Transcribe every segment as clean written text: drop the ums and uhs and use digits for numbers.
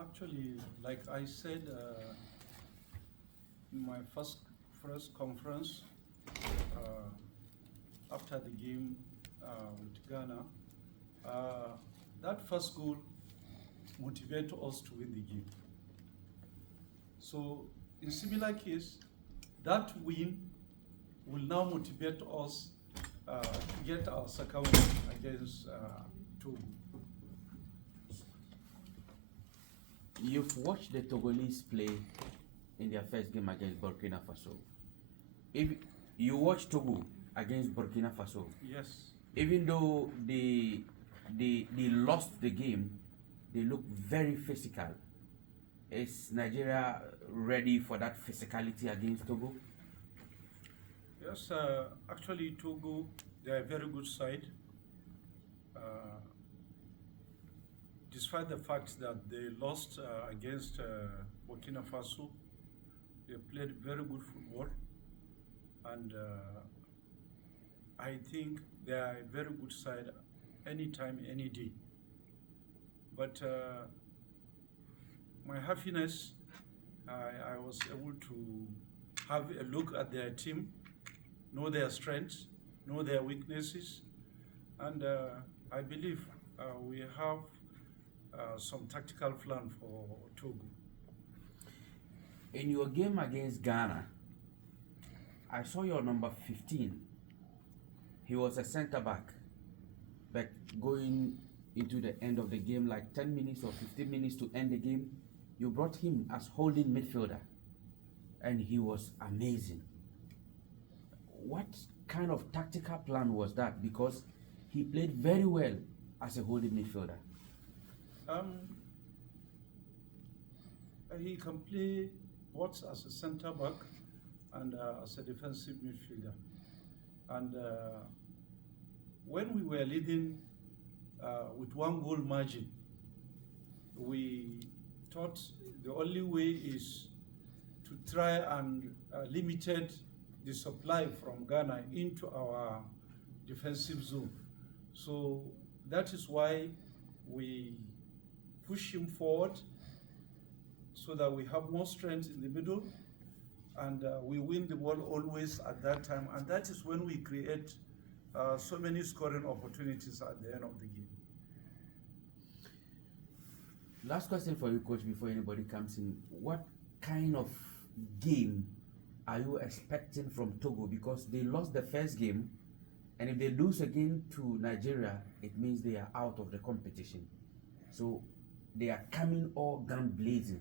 Actually, like I said in my first conference after the game with Ghana, that first goal motivated us to win the game. So in similar case, that win will now motivate us to get our second win against Togo. You've watched the Togolese play in their first game against Burkina Faso. If you watch Togo against Burkina Faso, yes, even though they lost the game, they look very physical. Is Nigeria ready for that physicality against Togo? Yes, actually Togo, they are a very good side. Despite the fact that they lost against Burkina Faso, they played very good football, and I think they are a very good side anytime, any day. But my happiness, I was able to have a look at their team, know their strengths, know their weaknesses, and I believe we have some tactical plan for Togo. In your game against Ghana, I saw your number 15. He was a center back, but going into the end of the game, like 10 minutes or 15 minutes to end the game, you brought him as holding midfielder, and he was amazing. What kind of tactical plan was that? Because he played very well as a holding midfielder. He can play both as a center back and as a defensive midfielder. And when we were leading with 1 goal margin, we thought the only way is to try and limit the supply from Ghana into our defensive zone. So that is why we push him forward so that we have more strength in the middle, and we win the ball always at that time, and that is when we create so many scoring opportunities at the end of the game. Last question for you, coach, before anybody comes in. What kind of game are you expecting from Togo? Because they lost the first game, and if they lose again to Nigeria, it means they are out of the competition. So they are coming all gun blazing.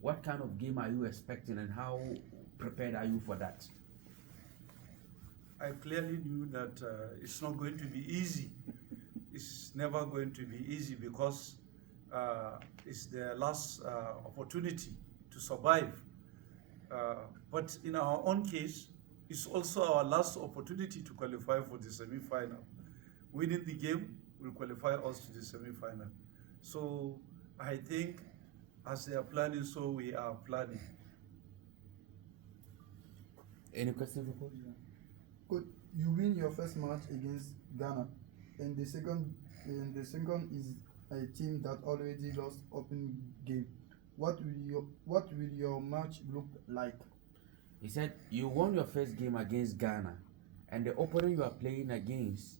What kind of game are you expecting, and how prepared are you for that? I clearly knew that it's not going to be easy. It's never going to be easy because it's their last opportunity to survive. But in our own case, it's also our last opportunity to qualify for the semi-final. Winning the game will qualify us to the semi-final. So I think as they are planning, so we are planning. Any questions for coach? Yeah. Coach, you win your first match against Ghana, and the second is a team that already lost opening game. What will your match look like? He said you won your first game against Ghana, and the opponent you are playing against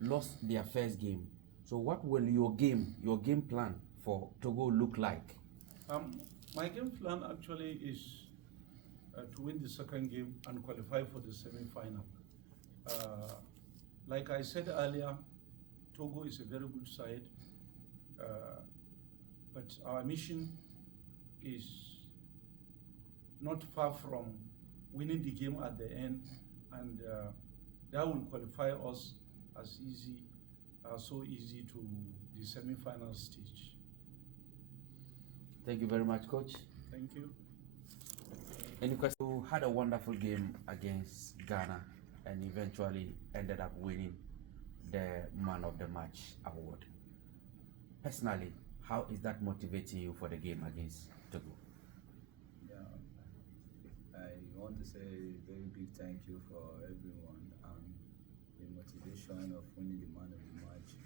lost their first game. So what will your game plan for Togo look like? My game plan actually is to win the second game and qualify for the semi-final. Like I said earlier, Togo is a very good side, but our mission is not far from winning the game at the end, and that will qualify us as so easy to the semi-final stage. Thank you very much, coach. Thank you. Any questions? You had a wonderful game against Ghana and eventually ended up winning the Man of the Match award. Personally, how is that motivating you for the game against Togo? Yeah, I want to say a very big thank you for everyone. The motivation of winning the Man of the Match,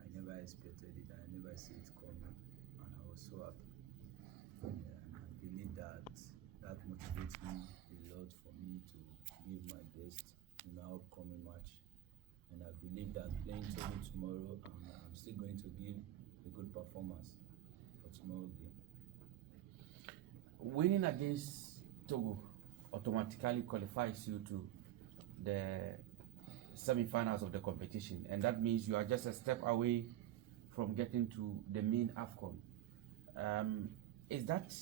I never expected it. I never see it coming. was so happy. Yeah, I believe that motivates me a lot for me to give my best in the upcoming match. And I believe that playing Togo tomorrow, I'm still going to give a good performance for tomorrow's game. Winning against Togo automatically qualifies you to the semi-finals of the competition, and that means you are just a step away from getting to the main AFCON. Is that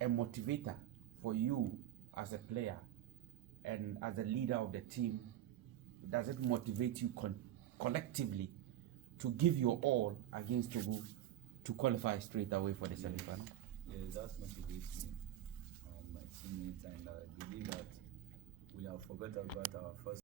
a motivator for you as a player and as a leader of the team? Does it motivate you collectively to give your all against Togo to qualify straight away for the semi-final? Yeah, that motivates me and my teammates, and I believe that we have forgot about our first